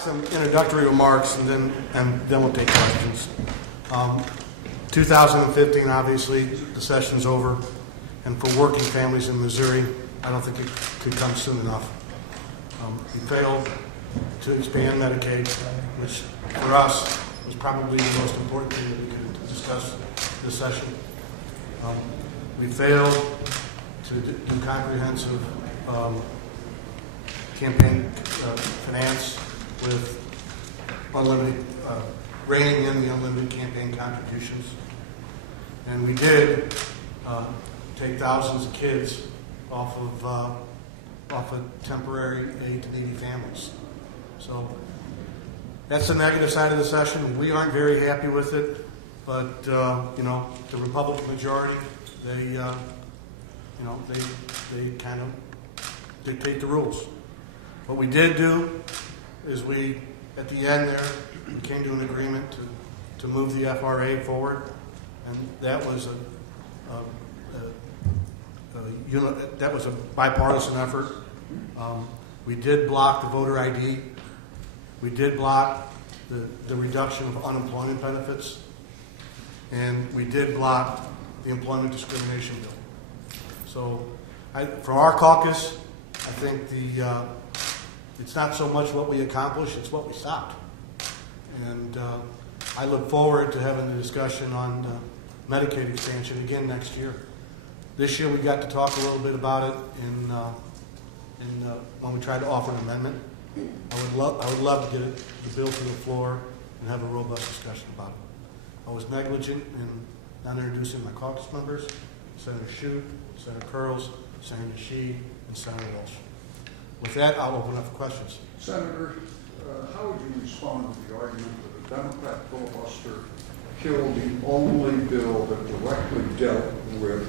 some introductory remarks, and then we'll take questions. 2015, obviously, the session's over, and for working families in Missouri, I don't think it could come soon enough. We failed to expand Medicaid, which for us was probably the most important thing that we could discuss this session. We failed to do comprehensive campaign finance with unlimited, reining in the unlimited campaign contributions. And we did take thousands of kids off of temporary aid to needy families. So that's the negative side of the session. We aren't very happy with it, but the Republican majority, they kind of dictate the rules. What we did do is at the end there, we came to an agreement to move the FRA forward, and that was that was a bipartisan effort. We did block the voter ID. We did block the reduction of unemployment benefits, and we did block the employment discrimination bill. So, for our caucus, I think it's not so much what we accomplished; it's what we stopped. And I look forward to having a discussion on Medicaid expansion again next year. This year we got to talk a little bit about it when we tried to offer an amendment. I would love to get the bill to the floor and have a robust discussion about it. I was negligent in not introducing my caucus members, Senator Shute, Senator Curls, Senator Shee, and Senator Walsh. With that, I'll open up for questions. Senator, how would you respond to the argument that a Democrat filibuster killed the only bill that directly dealt with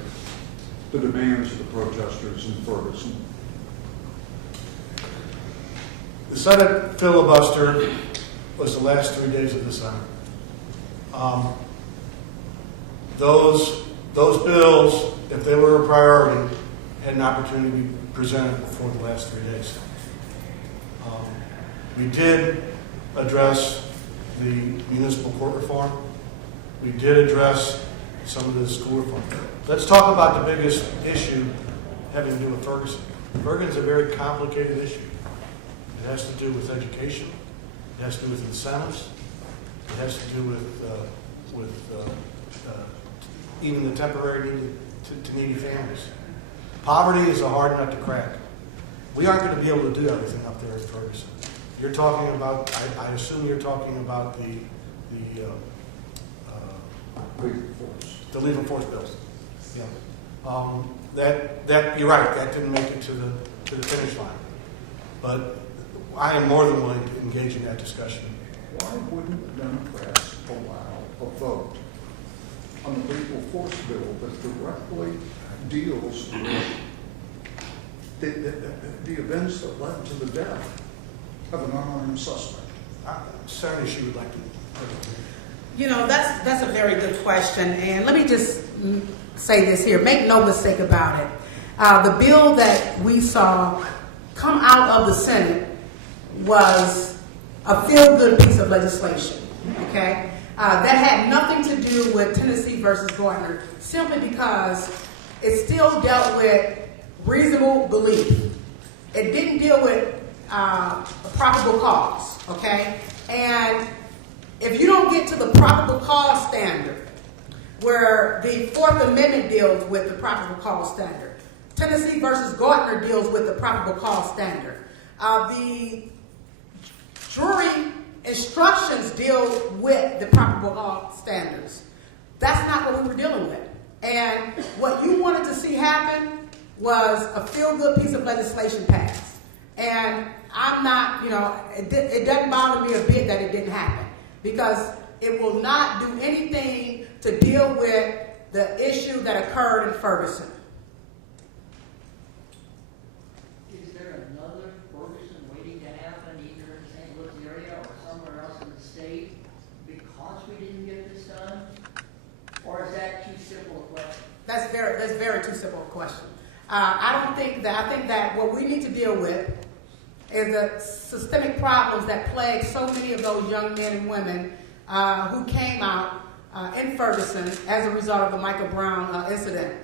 the demands of the protesters in Ferguson? The Senate filibuster was the last 3 days of the Senate. Those bills, if they were a priority, had an opportunity to be presented before the last 3 days. We did address the municipal court reform. We did address some of the school reform. Let's talk about the biggest issue having to do with Ferguson. Ferguson's a very complicated issue. It has to do with education. It has to do with incentives. It has to do with even the temporary need to needy families. Poverty is a hard nut to crack. We aren't going to be able to do everything up there in Ferguson. You're talking about, I assume you're talking about the lethal force bills. Yeah. That you're right. That didn't make it to the finish line. But I am more than willing to engage in that discussion. Why wouldn't the Democrats allow a vote on the lethal force bill that directly deals with the events that led to the death of an unarmed suspect? Senator, she would like to. That's a very good question, and let me just say this here. Make no mistake about it. The bill that we saw come out of the Senate was a feel-good piece of legislation, okay? That had nothing to do with Tennessee versus Gardner, simply because it still dealt with reasonable belief. It didn't deal with a probable cause, okay? And if you don't get to the probable cause standard, where the Fourth Amendment deals with the probable cause standard, Tennessee versus Gardner deals with the probable cause standard. The jury instructions deal with the probable cause standards. That's not what we were dealing with. And what you wanted to see happen was a feel-good piece of legislation passed. And I'm not, it doesn't bother me a bit that it didn't happen, because it will not do anything to deal with the issue that occurred in Ferguson. Is there another Ferguson waiting to happen either in the St. Louis area or somewhere else in the state because we didn't get this done? Or is that too simple a question? That's very too simple a question. I think that what we need to deal with is the systemic problems that plague so many of those young men and women who came out in Ferguson as a result of the Michael Brown incident.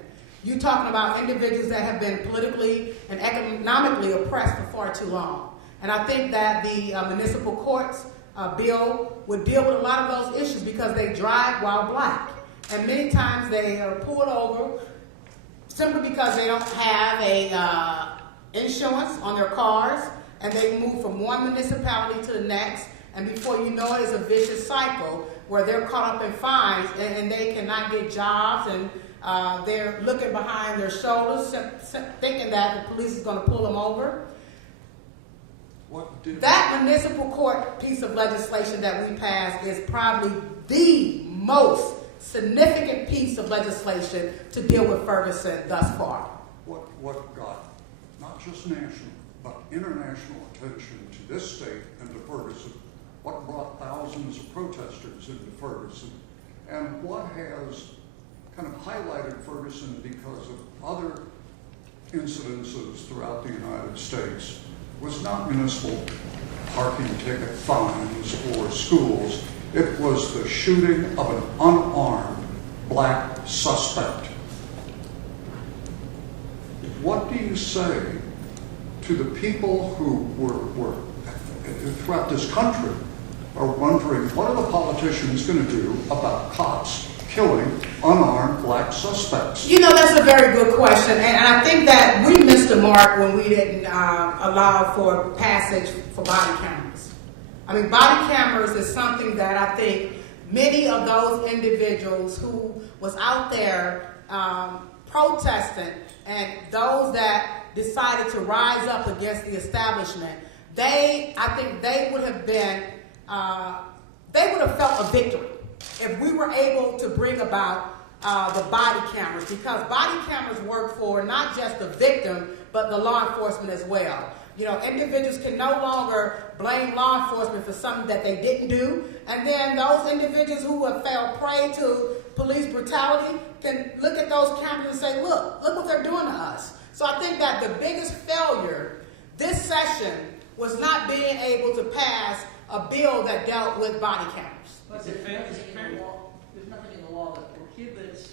You're talking about individuals that have been politically and economically oppressed for far too long. And I think that the municipal courts bill would deal with a lot of those issues because they drive while black. And many times they are pulled over simply because they don't have a insurance on their cars, and they move from one municipality to the next, and before you know it, it's a vicious cycle where they're caught up in fines and they cannot get jobs, and they're looking behind their shoulders thinking that the police is going to pull them over. That municipal court piece of legislation that we passed is probably the most significant piece of legislation to deal with Ferguson thus far. What got not just national, but international attention to this state and to Ferguson, what brought thousands of protesters into Ferguson, and what has kind of highlighted Ferguson because of other incidences throughout the United States was not municipal parking ticket fines or schools. It was the shooting of an unarmed black suspect. What do you say to the people who were throughout this country are wondering, what are the politicians going to do about cops killing unarmed black suspects? You know, that's a very good question, and I think that we missed the mark when we didn't allow for passage for body cameras. I mean, body cameras is something that I think many of those individuals who was out there protesting and those that decided to rise up against the establishment, I think they would have been, they would have felt a victory if we were able to bring about the body cameras, because body cameras work for not just the victim, but the law enforcement as well. You know, individuals can no longer blame law enforcement for something that they didn't do, and then those individuals who have fell prey to police brutality can look at those cameras and say, look what they're doing to us. So I think that the biggest failure this session was not being able to pass a bill that dealt with body cameras. But there's nothing in the law that prohibits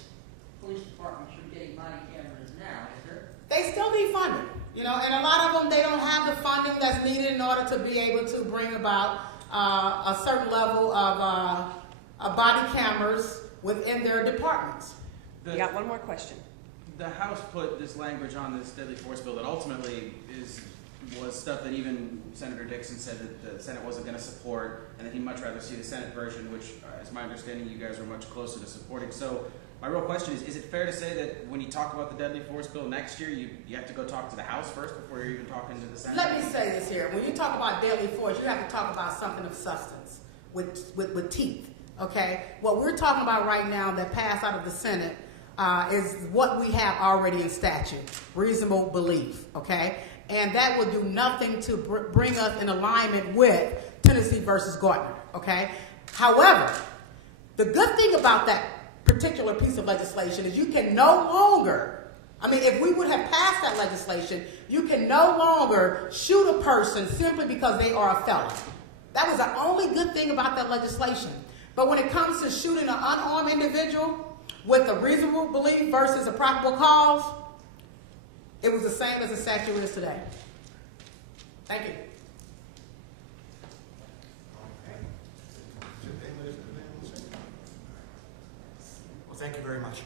police departments from getting body cameras now, is there? They still need funding, you know, and a lot of them, they don't have the funding that's needed in order to be able to bring about a certain level of body cameras within their departments. You got one more question. The House put this language on this deadly force bill that ultimately was stuff that even Senator Dixon said that the Senate wasn't going to support, and that he'd much rather see the Senate version, which, as my understanding, you guys are much closer to supporting. So my real question is it fair to say that when you talk about the deadly force bill next year, you have to go talk to the House first before you're even talking to the Senate? Let me say this here. When you talk about deadly force, you have to talk about something of substance with teeth, okay? What we're talking about right now that passed out of the Senate is what we have already in statute, reasonable belief, okay? And that will do nothing to bring us in alignment with Tennessee versus Gardner, okay? However, the good thing about that particular piece of legislation is you can no longer, I mean, if we would have passed that legislation, you can no longer shoot a person simply because they are a felon. That was the only good thing about that legislation. But when it comes to shooting an unarmed individual with a reasonable belief versus a probable cause, it was the same as the statute is today. Thank you. Well, thank you very much.